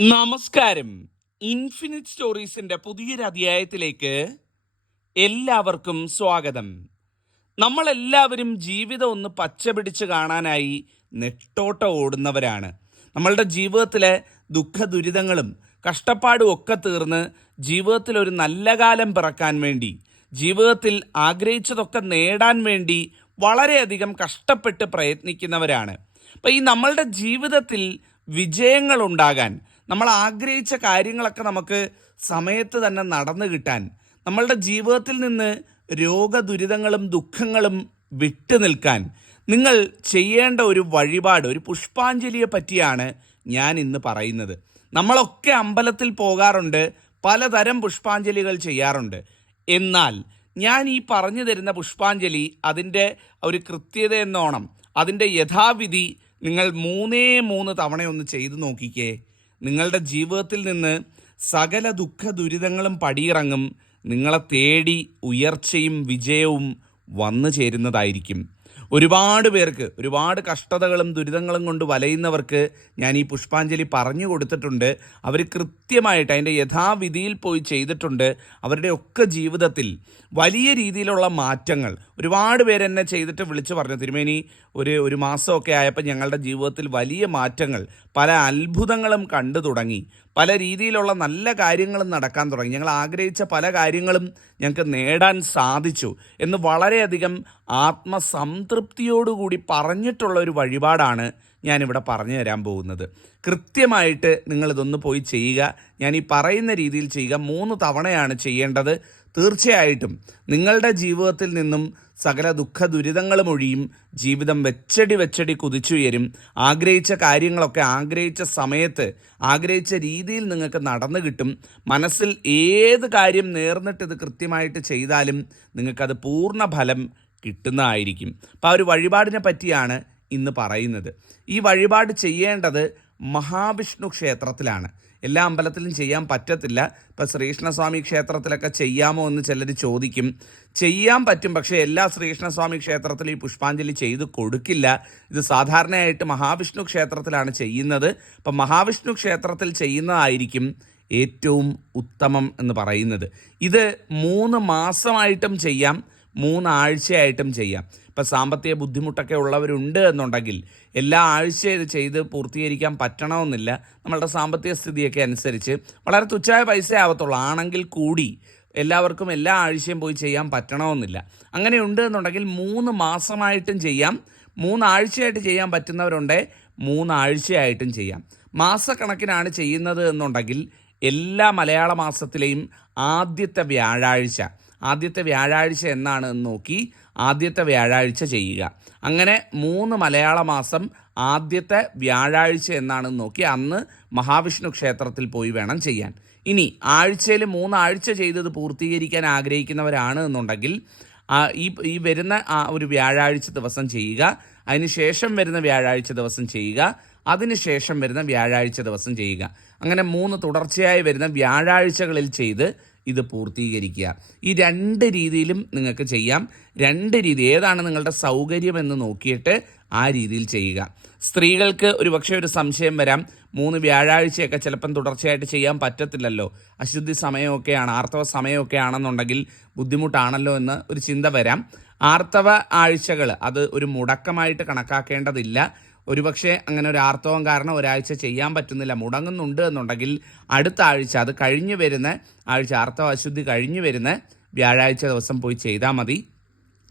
നമസ്കാരം. ഇൻഫിനിറ്റ് സ്റ്റോറീസിന്റെ പുതിയൊരു അധ്യായത്തിലേക്ക് എല്ലാവർക്കും സ്വാഗതം. നമ്മളെല്ലാവരും ജീവിതം ഒന്ന് പച്ചപിടിച്ച് കാണാനായി നെട്ടോട്ട ഓടുന്നവരാണ്. നമ്മളുടെ ജീവിതത്തിലെ ദുഃഖ ദുരിതങ്ങളും കഷ്ടപ്പാടും ഒക്കെ തീർന്ന് ജീവിതത്തിൽ ഒരു നല്ല കാലം പിറക്കാൻ വേണ്ടി ജീവിതത്തിൽ ആഗ്രഹിച്ചതൊക്കെ നേടാൻ വേണ്ടി വളരെയധികം കഷ്ടപ്പെട്ട് പ്രയത്നിക്കുന്നവരാണ്. അപ്പം ഈ നമ്മളുടെ ജീവിതത്തിൽ വിജയങ്ങൾ ഉണ്ടാകാൻ നമ്മൾ ആഗ്രഹിച്ച കാര്യങ്ങളൊക്കെ നമുക്ക് സമയത്ത് തന്നെ നടന്നു കിട്ടാൻ നമ്മളുടെ ജീവിതത്തിൽ നിന്ന് രോഗദുരിതങ്ങളും ദുഃഖങ്ങളും വിട്ടു നിൽക്കാൻ നിങ്ങൾ ചെയ്യേണ്ട ഒരു വഴിപാട് ഒരു പുഷ്പാഞ്ജലിയെ പറ്റിയാണ് ഞാൻ ഇന്ന് പറയുന്നത്. നമ്മളൊക്കെ അമ്പലത്തിൽ പോകാറുണ്ട് പലതരം പുഷ്പാഞ്ജലികൾ ചെയ്യാറുണ്ട്. എന്നാൽ ഞാൻ ഈ പറഞ്ഞു തരുന്ന പുഷ്പാഞ്ജലി അതിന്റെ ഒരു കൃത്യത എന്നോണം അതിന്റെ യഥാവിധി നിങ്ങൾ മൂന്നേ മൂന്ന് തവണയൊന്ന് ചെയ്തു നോക്കിക്കേ. നിങ്ങളുടെ ജീവിതത്തിൽ നിന്ന് സകല ദുഃഖ ദുരിതങ്ങളും പടിയിറങ്ങും നിങ്ങളെ തേടി ഉയർച്ചയും വിജയവും വന്നു ചേരുന്നതായിരിക്കും. ഒരുപാട് പേർക്ക് ഒരുപാട് കഷ്ടതകളും ദുരിതങ്ങളും കൊണ്ട് വലയുന്നവർക്ക് ഞാൻ ഈ പുഷ്പാഞ്ജലി പറഞ്ഞു കൊടുത്തിട്ടുണ്ട്. അവർ കൃത്യമായിട്ട് അതിന്റെ യഥാവിധിയിൽ പോയി ചെയ്തിട്ടുണ്ട്. അവരുടെ ഒക്കെ ജീവിതത്തിൽ വലിയ രീതിയിലുള്ള മാറ്റങ്ങൾ. ഒരുപാട് പേരെന്നെ ചെയ്തിട്ട് വിളിച്ചു പറഞ്ഞു തിരുമേനി ഒരു ഒരു മാസമൊക്കെ ആയപ്പോൾ ഞങ്ങളുടെ ജീവിതത്തിൽ വലിയ മാറ്റങ്ങൾ. പല അത്ഭുതങ്ങളും കണ്ടു തുടങ്ങി. പല രീതിയിലുള്ള നല്ല കാര്യങ്ങളും നടക്കാൻ തുടങ്ങി. ഞങ്ങൾ ആഗ്രഹിച്ച പല കാര്യങ്ങളും ഞങ്ങൾക്ക് നേടാൻ സാധിച്ചു എന്ന് വളരെയധികം ആത്മസംതൃപ്തിയോടുകൂടി പറഞ്ഞിട്ടുള്ള ഒരു വഴിപാടാണ് ഞാനിവിടെ പറഞ്ഞു തരാൻ പോകുന്നത്. കൃത്യമായിട്ട് നിങ്ങളിതൊന്ന് പോയി ചെയ്യുക. ഞാൻ ഈ പറയുന്ന രീതിയിൽ ചെയ്യുക. മൂന്ന് തവണയാണ് ചെയ്യേണ്ടത്. തീർച്ചയായിട്ടും നിങ്ങളുടെ ജീവിതത്തിൽ നിന്നും സകല ദുഃഖ ദുരിതങ്ങളും ഒഴിയും ജീവിതം വെച്ചടി വെച്ചടി കുതിച്ചുയരും. ആഗ്രഹിച്ച കാര്യങ്ങളൊക്കെ ആഗ്രഹിച്ച സമയത്ത് ആഗ്രഹിച്ച രീതിയിൽ നിങ്ങൾക്ക് നടന്നു കിട്ടും. മനസ്സിൽ ഏത് കാര്യം നേർന്നിട്ട് ഇത് കൃത്യമായിട്ട് ചെയ്താലും നിങ്ങൾക്കത് പൂർണ ഫലം കിട്ടുന്നതായിരിക്കും. അപ്പോൾ ആ ഒരു വഴിപാടിനെ പറ്റിയാണ് ഇന്ന് പറയുന്നത്. ഈ വഴിപാട് ചെയ്യേണ്ടത് മഹാവിഷ്ണു ക്ഷേത്രത്തിലാണ്. എല്ലാ അമ്പലത്തിലും ചെയ്യാൻ പറ്റത്തില്ല. ഇപ്പം ശ്രീകൃഷ്ണസ്വാമി ക്ഷേത്രത്തിലൊക്കെ ചെയ്യാമോ എന്ന് ചിലർ ചോദിക്കും. ചെയ്യാൻ പറ്റും പക്ഷേ എല്ലാ ശ്രീകൃഷ്ണസ്വാമി ക്ഷേത്രത്തിലും ഈ പുഷ്പാഞ്ജലി ചെയ്ത് കൊടുക്കില്ല. ഇത് സാധാരണയായിട്ട് മഹാവിഷ്ണു ക്ഷേത്രത്തിലാണ് ചെയ്യുന്നത്. അപ്പം മഹാവിഷ്ണു ക്ഷേത്രത്തിൽ ചെയ്യുന്നതായിരിക്കും ഏറ്റവും ഉത്തമം എന്ന് പറയുന്നത്. ഇത് മൂന്ന് മാസമായിട്ടും ചെയ്യാം മൂന്നാഴ്ചയായിട്ടും ചെയ്യാം. ഇപ്പം സാമ്പത്തിക ബുദ്ധിമുട്ടൊക്കെ ഉള്ളവരുണ്ട് എന്നുണ്ടെങ്കിൽ എല്ലാ ആഴ്ചയും ഇത് ചെയ്ത് പൂർത്തീകരിക്കാൻ പറ്റണമെന്നില്ല. നമ്മളുടെ സാമ്പത്തിക സ്ഥിതിയൊക്കെ അനുസരിച്ച് വളരെ തുച്ഛായ പൈസ ആവത്തുള്ളൂ. ആണെങ്കിൽ കൂടി എല്ലാവർക്കും എല്ലാ ആഴ്ചയും പോയി ചെയ്യാൻ പറ്റണമെന്നില്ല. അങ്ങനെ ഉണ്ട് എന്നുണ്ടെങ്കിൽ മൂന്ന് മാസമായിട്ടും ചെയ്യാം. മൂന്നാഴ്ചയായിട്ട് ചെയ്യാൻ പറ്റുന്നവരുണ്ട്. മൂന്നാഴ്ചയായിട്ടും ചെയ്യാം. മാസക്കണക്കിനാണ് ചെയ്യുന്നത് എന്നുണ്ടെങ്കിൽ എല്ലാ മലയാള മാസത്തിലെയും ആദ്യത്തെ വ്യാഴാഴ്ച. ആദ്യത്തെ വ്യാഴാഴ്ച എന്നാണ് നോക്കി ആദ്യത്തെ വ്യാഴാഴ്ച ചെയ്യുക. അങ്ങനെ മൂന്ന് മലയാള മാസം ആദ്യത്തെ വ്യാഴാഴ്ച എന്നാണ് നോക്കി അന്ന് മഹാവിഷ്ണു ക്ഷേത്രത്തിൽ പോയി വേണം ചെയ്യാൻ. ഇനി ആഴ്ചയിൽ മൂന്നാഴ്ച ചെയ്തത് പൂർത്തീകരിക്കാൻ ആഗ്രഹിക്കുന്നവരാണ് എന്നുണ്ടെങ്കിൽ ഈ ഈ വരുന്ന ഒരു വ്യാഴാഴ്ച ദിവസം ചെയ്യുക. അതിനുശേഷം വരുന്ന വ്യാഴാഴ്ച ദിവസം ചെയ്യുക. അതിനുശേഷം വരുന്ന വ്യാഴാഴ്ച ദിവസം ചെയ്യുക. അങ്ങനെ മൂന്ന് തുടർച്ചയായി വരുന്ന വ്യാഴാഴ്ചകളിൽ ചെയ്ത് ഇത് പൂർത്തീകരിക്കുക. ഈ രണ്ട് രീതിയിലും നിങ്ങൾക്ക് ചെയ്യാം. രണ്ട് രീതി ഏതാണ് നിങ്ങളുടെ സൗകര്യം എന്ന് നോക്കിയിട്ട് ആ രീതിയിൽ ചെയ്യുക. സ്ത്രീകൾക്ക് ഒരു പക്ഷേ ഒരു സംശയം വരാം. മൂന്ന് വ്യാഴാഴ്ചയൊക്കെ ചിലപ്പം തുടർച്ചയായിട്ട് ചെയ്യാൻ പറ്റത്തില്ലല്ലോ. അശുദ്ധി സമയമൊക്കെയാണ് ആർത്തവ സമയമൊക്കെ ആണെന്നുണ്ടെങ്കിൽ ബുദ്ധിമുട്ടാണല്ലോ എന്ന് ഒരു ചിന്ത വരാം. ആർത്തവ ആഴ്ചകൾ അത് ഒരു മുടക്കമായിട്ട് കണക്കാക്കേണ്ടതില്ല. ഒരുപക്ഷെ അങ്ങനെ ഒരു ആർത്തവം കാരണം ഒരാഴ്ച ചെയ്യാൻ പറ്റുന്നില്ല മുടങ്ങുന്നുണ്ട് എന്നുണ്ടെങ്കിൽ അടുത്ത ആഴ്ച അത് കഴിഞ്ഞു വരുന്ന ആഴ്ച ആർത്തവ അശുദ്ധി കഴിഞ്ഞു വരുന്ന വ്യാഴാഴ്ച ദിവസം പോയി ചെയ്താൽ മതി.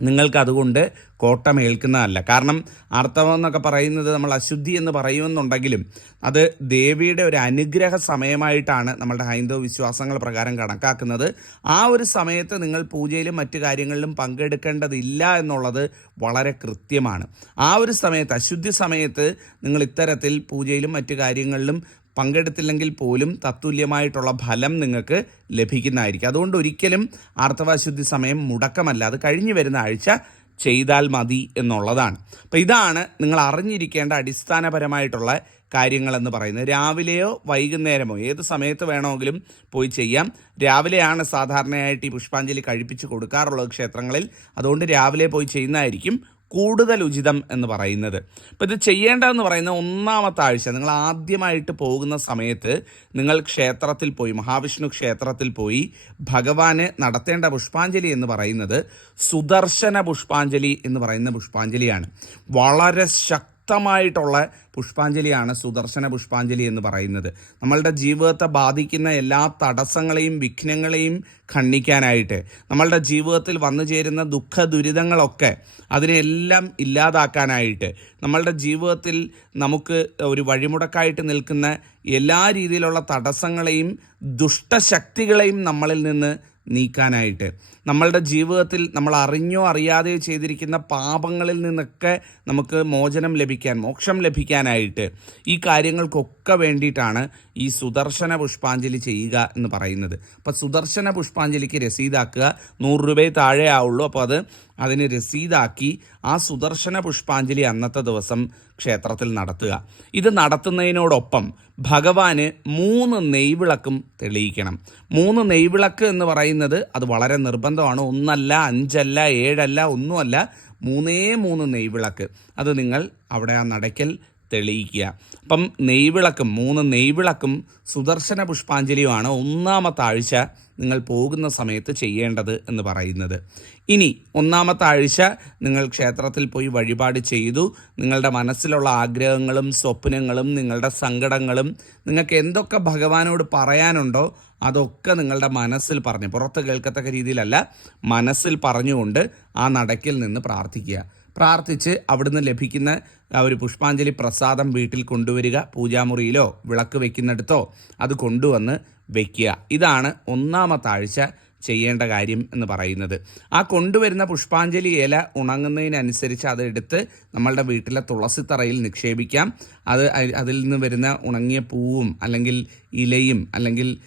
നിങ്ങൾക്ക് അതുകൊണ്ട് കോട്ടമേൽക്കുന്നതല്ല. കാരണം ആർത്തവം എന്നൊക്കെ പറയുന്നത് നമ്മൾ അശുദ്ധി എന്ന് പറയുമെന്നുണ്ടെങ്കിലും അത് ദേവിയുടെ ഒരു അനുഗ്രഹ സമയമായിട്ടാണ് നമ്മളുടെ ഹൈന്ദവ വിശ്വാസങ്ങൾ പ്രകാരം കണക്കാക്കുന്നത്. ആ ഒരു സമയത്ത് നിങ്ങൾ പൂജയിലും മറ്റു കാര്യങ്ങളിലും പങ്കെടുക്കേണ്ടതില്ല എന്നുള്ളത് വളരെ കൃത്യമാണ്. ആ ഒരു സമയത്ത് അശുദ്ധി സമയത്ത് നിങ്ങൾ ഇത്തരത്തിൽ പൂജയിലും മറ്റു കാര്യങ്ങളിലും പങ്കെടുത്തില്ലെങ്കിൽ പോലും തത്തുല്യമായിട്ടുള്ള ഫലം നിങ്ങൾക്ക് ലഭിക്കുന്നതായിരിക്കും. അതുകൊണ്ട് ഒരിക്കലും ആർത്തവാശുദ്ധി സമയം മുടക്കമല്ല. അത് കഴിഞ്ഞു വരുന്ന ആഴ്ച ചെയ്താൽ മതി എന്നുള്ളതാണ്. അപ്പോൾ ഇതാണ് നിങ്ങൾ അറിഞ്ഞിരിക്കേണ്ട അടിസ്ഥാനപരമായിട്ടുള്ള കാര്യങ്ങളെന്ന് പറയുന്നത്. രാവിലെയോ വൈകുന്നേരമോ ഏത് സമയത്ത് വേണമെങ്കിലും പോയി ചെയ്യാം. രാവിലെയാണ് സാധാരണയായിട്ട് ഈ പുഷ്പാഞ്ജലി കഴിപ്പിച്ച് കൊടുക്കാറുള്ളത് ക്ഷേത്രങ്ങളിൽ. അതുകൊണ്ട് രാവിലെ പോയി ചെയ്യുന്നതായിരിക്കും കൂടുതൽ ഉചിതം എന്ന് പറയുന്നത്. അപ്പോൾ ഇത് ചെയ്യേണ്ടതെന്ന് പറയുന്ന ഒന്നാമത്തെ ആഴ്ച നിങ്ങൾ ആദ്യമായിട്ട് പോകുന്ന സമയത്ത് നിങ്ങൾ ക്ഷേത്രത്തിൽ പോയി മഹാവിഷ്ണു ക്ഷേത്രത്തിൽ പോയി ഭഗവാന് നടത്തേണ്ട പുഷ്പാഞ്ജലി എന്ന് പറയുന്നത് സുദർശന പുഷ്പാഞ്ജലി എന്ന് പറയുന്ന പുഷ്പാഞ്ജലിയാണ്. വളരെ ശക്തമായിട്ടുള്ള പുഷ്പാഞ്ജലിയാണ് സുദർശന പുഷ്പാഞ്ജലി എന്ന് പറയുന്നത്. നമ്മളുടെ ജീവിതത്തെ ബാധിക്കുന്ന എല്ലാ തടസ്സങ്ങളെയും വിഘ്നങ്ങളെയും ഖണ്ഡിക്കാനായിട്ട് നമ്മളുടെ ജീവിതത്തിൽ വന്നു ചേരുന്ന ദുഃഖ ദുരിതങ്ങളൊക്കെ അതിനെല്ലാം ഇല്ലാതാക്കാനായിട്ട് നമ്മളുടെ ജീവിതത്തിൽ നമുക്ക് ഒരു വഴിമുടക്കായിട്ട് നിൽക്കുന്ന എല്ലാ രീതിയിലുള്ള തടസ്സങ്ങളെയും ദുഷ്ടശക്തികളെയും നമ്മളിൽ നിന്ന് നീക്കാനായിട്ട്. നമ്മളുടെ ജീവിതത്തിൽ നമ്മൾ അറിഞ്ഞോ അറിയാതെയോ ചെയ്തിരിക്കുന്ന പാപങ്ങളിൽ നിന്നൊക്കെ നമുക്ക് മോചനം ലഭിക്കാൻ മോക്ഷം ലഭിക്കാനായിട്ട് ഈ കാര്യങ്ങൾക്കൊക്കെ വേണ്ടിയിട്ടാണ് ഈ സുദർശന പുഷ്പാഞ്ജലി ചെയ്യുക എന്ന് പറയുന്നത്. അപ്പോൾ സുദർശന പുഷ്പാഞ്ജലിക്ക് രസീതാക്കുക. നൂറ് രൂപയെ താഴെ ആവുള്ളൂ അപ്പോൾ അത് അതിന് രസീതാക്കി ആ സുദർശന പുഷ്പാഞ്ജലി അന്നത്തെ ദിവസം ക്ഷേത്രത്തിൽ നടത്തുക. ഇത് നടത്തുന്നതിനോടൊപ്പം ഭഗവാന് മൂന്ന് നെയ്വിളക്കും തെളിയിക്കണം. മൂന്ന് നെയ്വിളക്ക് എന്ന് പറയുന്നത് അത് വളരെ നിർബന്ധമാണ്. ഒന്നല്ല അഞ്ചല്ല ഏഴല്ല ഒന്നുമല്ല. മൂന്നേ മൂന്ന് നെയ്വിളക്ക്. അത് നിങ്ങൾ അവിടെ ആ നടയ്ക്കൽ തെളിയിക്കുക. അപ്പം നെയ്വിളക്കും മൂന്ന് നെയ്വിളക്കും സുദർശന പുഷ്പാഞ്ജലിയുമാണ് ഒന്നാമത്തെ ആഴ്ച നിങ്ങൾ പോകുന്ന സമയത്ത് ചെയ്യേണ്ടത് എന്ന് പറയുന്നത്. ഇനി ഒന്നാമത്തെ ആഴ്ച നിങ്ങൾ ക്ഷേത്രത്തിൽ പോയി വഴിപാട് ചെയ്തു. നിങ്ങളുടെ മനസ്സിലുള്ള ആഗ്രഹങ്ങളും സ്വപ്നങ്ങളും നിങ്ങളുടെ സങ്കടങ്ങളും നിങ്ങൾക്ക് എന്തൊക്കെ ഭഗവാനോട് പറയാനുണ്ടോ അതൊക്കെ നിങ്ങളുടെ മനസ്സിൽ പറഞ്ഞു. പുറത്ത് കേൾക്കത്തക്ക രീതിയിലല്ല മനസ്സിൽ പറഞ്ഞുകൊണ്ട് ആ നടക്കിൽ നിന്ന് പ്രാർത്ഥിക്കുക. പ്രാർത്ഥിച്ച് അവിടുന്ന് ലഭിക്കുന്ന ആ ഒരു പുഷ്പാഞ്ജലി പ്രസാദം വീട്ടിൽ കൊണ്ടുവരിക പൂജാമുറിയിലോ വിളക്ക് വെക്കുന്നിടത്തോ അത് കൊണ്ടുവന്ന് വെക്കുക. ഇതാണ് ഒന്നാമത്തെ ആഴ്ച ചെയ്യേണ്ട കാര്യം എന്ന് പറയുന്നത്. ആ കൊണ്ടുവരുന്ന പുഷ്പാഞ്ജലി ഇല ഉണങ്ങുന്നതിനനുസരിച്ച് അത് എടുത്ത് നമ്മളുടെ വീട്ടിലെ തുളസിത്തറയിൽ നിക്ഷേപിക്കാം. അത് അതിൽ നിന്ന് വരുന്ന ഉണങ്ങിയ പൂവും അല്ലെങ്കിൽ ഇലയും അല്ലെങ്കിൽ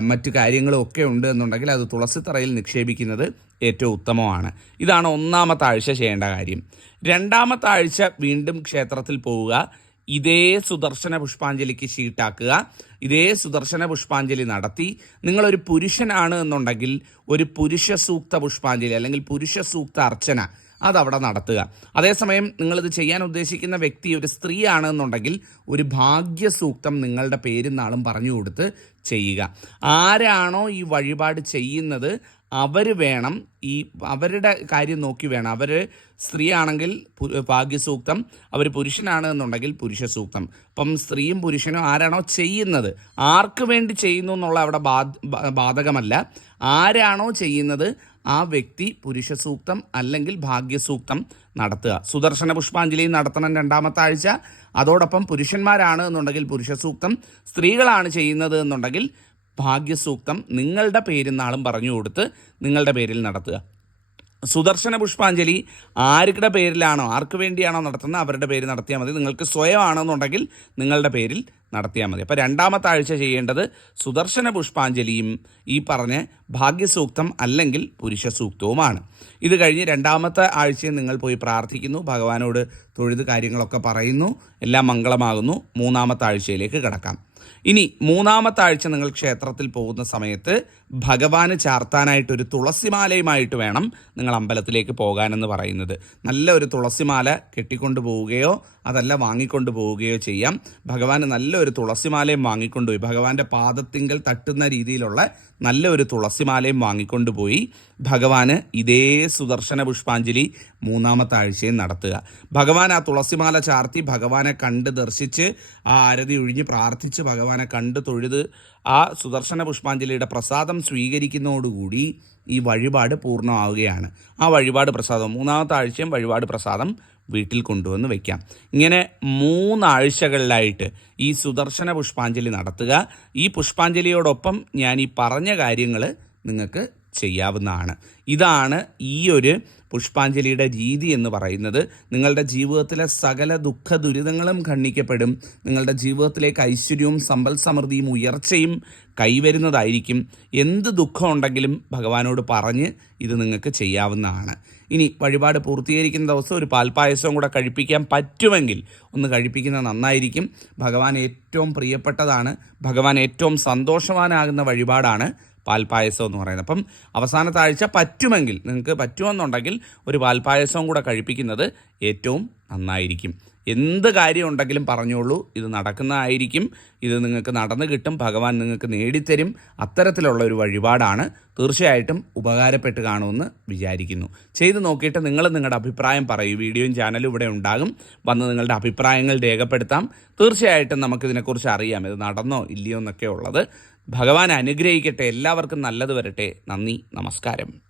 മറ്റു കാര്യങ്ങളും ഒക്കെ ഉണ്ട് എന്നുണ്ടെങ്കിൽ അത് തുളസിത്തറയിൽ നിക്ഷേപിക്കുന്നത് ഏറ്റവും ഉത്തമമാണ്. ഇതാണ് ഒന്നാമത്തെ ആഴ്ച ചെയ്യേണ്ട കാര്യം. രണ്ടാമത്തെ ആഴ്ച വീണ്ടും ക്ഷേത്രത്തിൽ പോവുക. ഇതേ സുദർശന പുഷ്പാഞ്ജലിക്ക് ഷീട്ടാക്കുക. ഇതേ സുദർശന പുഷ്പാഞ്ജലി നടത്തി. നിങ്ങളൊരു പുരുഷനാണ് എന്നുണ്ടെങ്കിൽ ഒരു പുരുഷ സൂക്ത പുഷ്പാഞ്ജലി അല്ലെങ്കിൽ പുരുഷ സൂക്ത അർച്ചന അതവിടെ നടത്തുക. അതേസമയം നിങ്ങളിത് ചെയ്യാൻ ഉദ്ദേശിക്കുന്ന വ്യക്തി ഒരു സ്ത്രീയാണ് എന്നുണ്ടെങ്കിൽ ഒരു ഭാഗ്യസൂക്തം നിങ്ങളുടെ പേരും നാളും പറഞ്ഞു കൊടുത്ത് ചെയ്യുക. ആരാണോ ഈ വഴിപാട് ചെയ്യുന്നത് അവർ വേണം ഈ അവരുടെ കാര്യം നോക്കി വേണം. അവർ സ്ത്രീയാണെങ്കിൽ ഭാഗ്യസൂക്തം അവർ പുരുഷനാണ് എന്നുണ്ടെങ്കിൽ പുരുഷസൂക്തം. അപ്പം സ്ത്രീയും പുരുഷനും ആരാണോ ചെയ്യുന്നത്? ആർക്ക് വേണ്ടി ചെയ്യുന്നു എന്നുള്ള അവിടെ ബാധകമല്ല. ആരാണോ ചെയ്യുന്നത് ആ വ്യക്തി പുരുഷസൂക്തം അല്ലെങ്കിൽ ഭാഗ്യസൂക്തം നടത്തുക. സുദർശന പുഷ്പാഞ്ജലി നടത്തണം രണ്ടാമത്തെ ആഴ്ച. അതോടൊപ്പം പുരുഷന്മാരാണ് എന്നുണ്ടെങ്കിൽ പുരുഷസൂക്തം. സ്ത്രീകളാണ് ചെയ്യുന്നത് എന്നുണ്ടെങ്കിൽ ഭാഗ്യസൂക്തം നിങ്ങളുടെ പേരിന്നാളും നാളും പറഞ്ഞു കൊടുത്ത് നിങ്ങളുടെ പേരിൽ നടത്തുക. സുദർശന പുഷ്പാഞ്ജലി ആരുടെ പേരിലാണോ ആർക്ക് വേണ്ടിയാണോ നടത്തുന്നത് അവരുടെ പേര് നടത്തിയാൽ മതി. നിങ്ങൾക്ക് സ്വയമാണെന്നുണ്ടെങ്കിൽ നിങ്ങളുടെ പേരിൽ നടത്തിയാൽ മതി. അപ്പോൾ രണ്ടാമത്തെ ആഴ്ച ചെയ്യേണ്ടത് സുദർശന പുഷ്പാഞ്ജലിയും ഈ പറഞ്ഞ ഭാഗ്യസൂക്തം അല്ലെങ്കിൽ പുരുഷ സൂക്തവുമാണ് ഇത് കഴിഞ്ഞ് രണ്ടാമത്തെ ആഴ്ചയിൽ നിങ്ങൾ പോയി പ്രാർത്ഥിക്കുന്നു ഭഗവാനോട് തൊഴുത് കാര്യങ്ങളൊക്കെ പറയുന്നു എല്ലാം മംഗളമാകുന്നു. മൂന്നാമത്തെ ആഴ്ചയിലേക്ക് കിടക്കാം. ഇനി മൂന്നാമത്തെ ആഴ്ച നിങ്ങൾ ക്ഷേത്രത്തിൽ പോകുന്ന സമയത്ത് ഭഗവാന് ചാർത്താനായിട്ട് ഒരു തുളസിമാലയുമായിട്ട് വേണം നിങ്ങൾ അമ്പലത്തിലേക്ക് പോകാനെന്ന് പറയുന്നത്. നല്ല ഒരു തുളസിമാല കെട്ടിക്കൊണ്ട് പോവുകയോ അതല്ല വാങ്ങിക്കൊണ്ട് പോവുകയോ ചെയ്യാം. ഭഗവാന് നല്ല ഒരു തുളസിമാലയും വാങ്ങിക്കൊണ്ടുപോയി ഭഗവാന്റെ പാദത്തിങ്കൽ തട്ടുന്ന രീതിയിലുള്ള നല്ല ഒരു തുളസിമാലയും വാങ്ങിക്കൊണ്ടുപോയി ഭഗവാന് ഇതേ സുദർശന പുഷ്പാഞ്ജലി മൂന്നാമത്തെ ആഴ്ചയും നടത്തുക. ഭഗവാൻ ആ തുളസിമാല ചാർത്തി ഭഗവാനെ കണ്ട് ദർശിച്ച് ആ ആരതി ഒഴിഞ്ഞ് പ്രാർത്ഥിച്ച് ഭഗവാനെ കണ്ട് തൊഴുത് ആ സുദർശന പുഷ്പാഞ്ജലിയുടെ പ്രസാദം സ്വീകരിക്കുന്നതോടുകൂടി ഈ വഴിപാട് പൂർണമാവുകയാണ്. ആ വഴിപാട് പ്രസാദം മൂന്നാമത്തെ ആഴ്ചയും വഴിപാട് പ്രസാദം വീട്ടിൽ കൊണ്ടുവന്ന് വയ്ക്കാം ഇങ്ങനെ മൂന്നാഴ്ചകളിലായിട്ട് ഈ സുദർശന പുഷ്പാഞ്ജലി നടത്തുക. ഈ പുഷ്പാഞ്ജലിയോടൊപ്പം ഞാൻ ഈ പറഞ്ഞ കാര്യങ്ങൾ നിങ്ങൾക്ക് ചെയ്യാവുന്നതാണ്. ഇതാണ് ഈ ഒരു പുഷ്പാഞ്ജലിയുടെ രീതി എന്ന് പറയുന്നത് നിങ്ങളുടെ ജീവിതത്തിലെ സകല ദുഃഖ ദുരിതങ്ങളും ഖണ്ഡിക്കപ്പെടും. നിങ്ങളുടെ ജീവിതത്തിലേക്ക് ഐശ്വര്യവും സമ്പൽ സമൃദ്ധിയും ഉയർച്ചയും കൈവരുന്നതായിരിക്കും. എന്ത് ദുഃഖം ഉണ്ടെങ്കിലും ഭഗവാനോട് പറഞ്ഞ് ഇത് നിങ്ങൾക്ക് ചെയ്യാവുന്നതാണ്. ഇനി വഴിപാട് പൂർത്തീകരിക്കുന്ന ദിവസം ഒരു പാൽപ്പായസവും കൂടെ കഴിപ്പിക്കാൻ പറ്റുമെങ്കിൽ ഒന്ന് കഴിപ്പിക്കുന്നത് നന്നായിരിക്കും. ഭഗവാൻ ഏറ്റവും പ്രിയപ്പെട്ടതാണ്. ഭഗവാൻ ഏറ്റവും സന്തോഷവാനാകുന്ന വഴിപാടാണ് പാൽപ്പായസം എന്ന് പറയുന്നത്. അപ്പം അവസാനത്തെ ആഴ്ച പറ്റുമെങ്കിൽ നിങ്ങൾക്ക് പറ്റുമെന്നുണ്ടെങ്കിൽ ഒരു പാൽപ്പായസവും കൂടെ കഴിപ്പിക്കുന്നത് ഏറ്റവും നന്നായിരിക്കും. എന്ത് കാര്യം ഉണ്ടെങ്കിലും പറഞ്ഞോളൂ. ഇത് നടക്കുന്നതായിരിക്കും. ഇത് നിങ്ങൾക്ക് നടന്നു കിട്ടും. ഭഗവാൻ നിങ്ങൾക്ക് നേടിത്തരും. അത്തരത്തിലുള്ള ഒരു വഴിപാടാണ് തീർച്ചയായിട്ടും ഉപകാരപ്പെട്ട് കാണുമെന്ന് വിചാരിക്കുന്നു. ചെയ്ത് നോക്കിയിട്ട് നിങ്ങൾ നിങ്ങളുടെ അഭിപ്രായം പറയൂ. വീഡിയോയും ചാനലും ഇവിടെ ഉണ്ടാകും. വന്ന് നിങ്ങളുടെ അഭിപ്രായങ്ങൾ രേഖപ്പെടുത്താം. തീർച്ചയായിട്ടും നമുക്കിതിനെക്കുറിച്ച് അറിയാം. ഇത് നടന്നോ ഇല്ലയോ എന്നൊക്കെ ഉള്ളത്. ഭഗവാൻ അനുഗ്രഹിക്കട്ടെ. എല്ലാവർക്കും നല്ലത് വരട്ടെ. നന്ദി. നമസ്കാരം.